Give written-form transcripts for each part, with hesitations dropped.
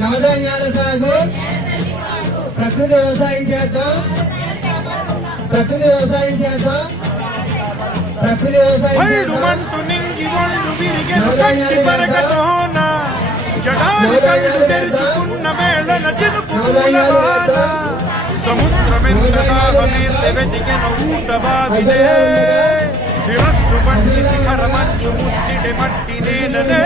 నవధాన్యాల సాగు, ప్రకృతి వ్యవసాయం చేద్దాం, ప్రకృతి వ్యవసాయం చేద్దాం, ప్రకృతి వ్యవసాయం చేద్దాం, నవధాన్యాలు వేద్దాం, నవధాన్యాలు వేద్దాం, నవధాన్యాలు వేద్దాం, శిరస్సు పంచి శిఖర మంచు ముట్టిడే మట్టి నేలనే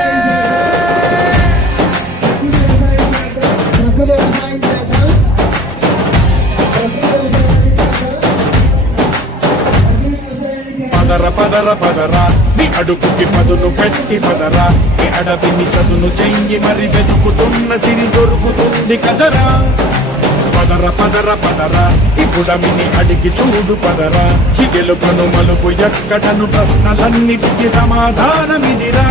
పదర పదర పదరా నీ అడుగుకి పదును పెట్టి పదరా నీ అడవిని చదును చెయ్యి మరి వెతుకుతున్న సిరి దొరుకుతుంది కదరా పదర పదర పదరా ఇప్పుడమిని అడిగి చూడు పదరా చిగెలుకను మలుపు ఎక్కడను ప్రశ్నలన్నిటికీ సమాధానమిదిరా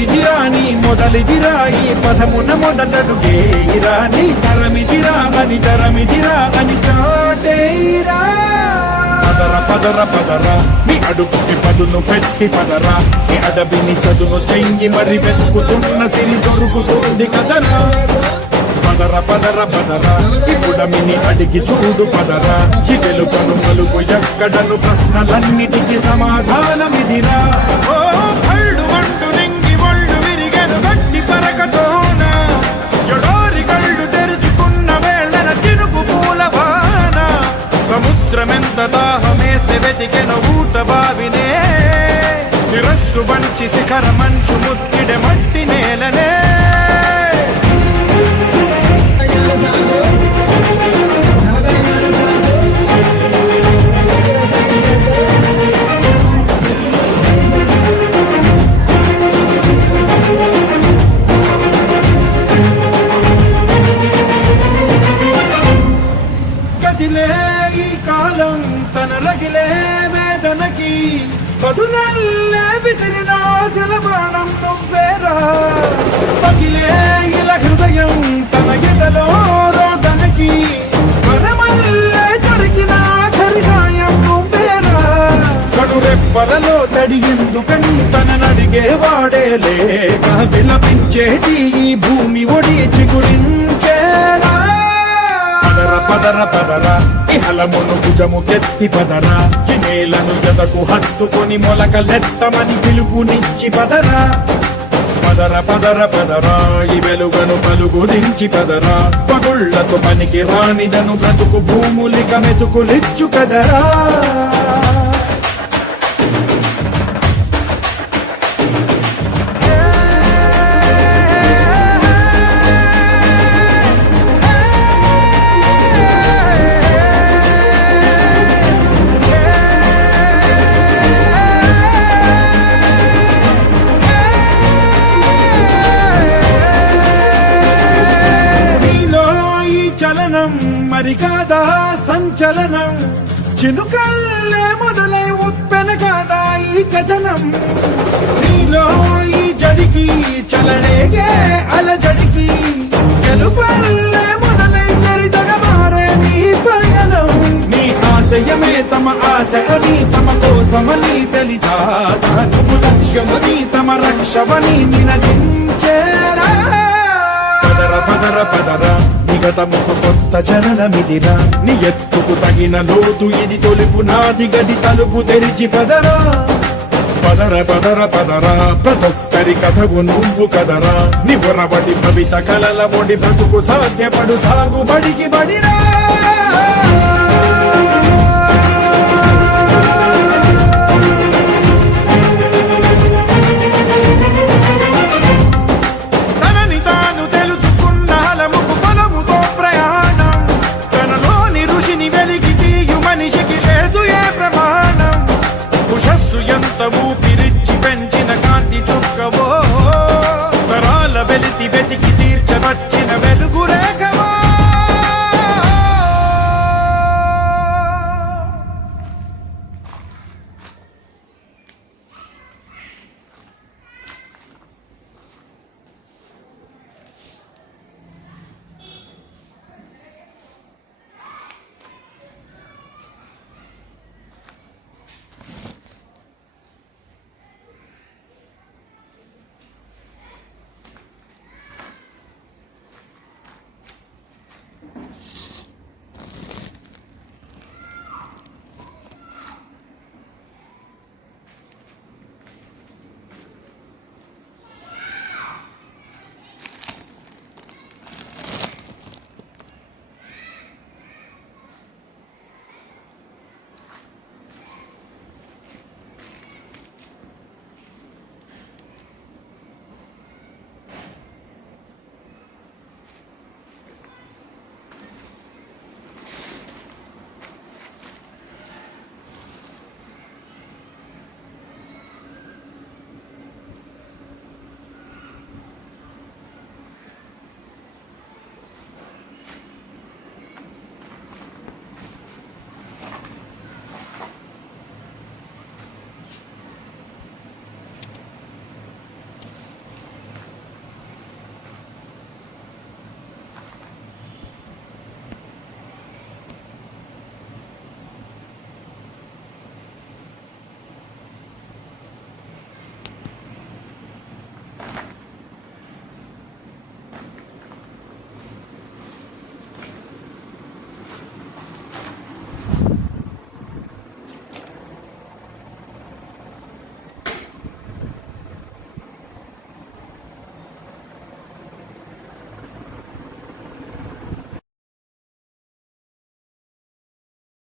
ఇదిరా నీ మొదలిదిరా ఈ పదమున మొదటడుగేరా నీ తరమిదిరా అని తరమిదిరా అని చాటేరా పదర పదర పదరా నీ అడుగుకి పదును పెట్టి పదరా నీ అడవిని చదును చెయ్యి మరి వెతుకుతున్న సిరి దొరుకుతుంది కదరా పదర పదర పదరా ఇప్పుడమిని అడిగి చూడు పదరా చిగెలు కను మలుపు ఎక్కడను ప్రశ్నలన్నిటికీ సమాధానమిదిరా సముద్రమెంత దాహమేస్తే వెతికెన ఊట బావినే శిరస్సు బంచి శిఖర మంచు ముత్తిడె మట్టి నేలనే ఈ కాలం తన రగిలే వేదనకి పదునల్లే విసిరిన బాణం నువ్వేరా పగిలే ఇలా హృదయం తన ఎదలో రోదనకి పరమల్లే దొరికిన ఖరిసాయం నువ్వేరా కడురెప్పలలో తడి ఎందుకని తననడిగే వాడే లేక విలపించేటి ఈ భూమి ఒడి చిగురించేరా పదర పదరా ఇహలమును భుజము కెత్తి పదరా నేలను జతకు హత్తుకొని మొలకలెత్తమని పిలుపునిచ్చి పదరా పదర పదర పదరా ఈ వెలుగను పలుగు దించి పదరా పగుళ్లతో పనికి రానిదను బ్రతుకు భూములిక మెతుకులిచ్చు కదరా మరి కాదా సంచలనం చినుకల్లే మొదలై ఉప్పెన కాదా ఈ కథనం నీలో ఈ జడికి చలనేగే అలజడికి గెలుపల్లే మొదలై చరితగా మారే నీ పయనం నీ ఆశయమే తమ ఆశ అని తమ కోసమని తెలిసా నువ్వు లక్ష్యమని తమ రక్షమని నినదించేరా పదర పదర పదరా నిగతముకు కొత్త జననమిదిరా నీ ఎత్తుకు తగిన లోతు ఇది తొలుపు నాది గది తలుపు తెరిచి పదరా పదర పదర పదరా ప్రతొక్కరి కథకు నువ్వు కదరా నివరబడి భవిత కలల బొడి బ్రతుకు సాధ్యపడు సాగుబడికి బడిరా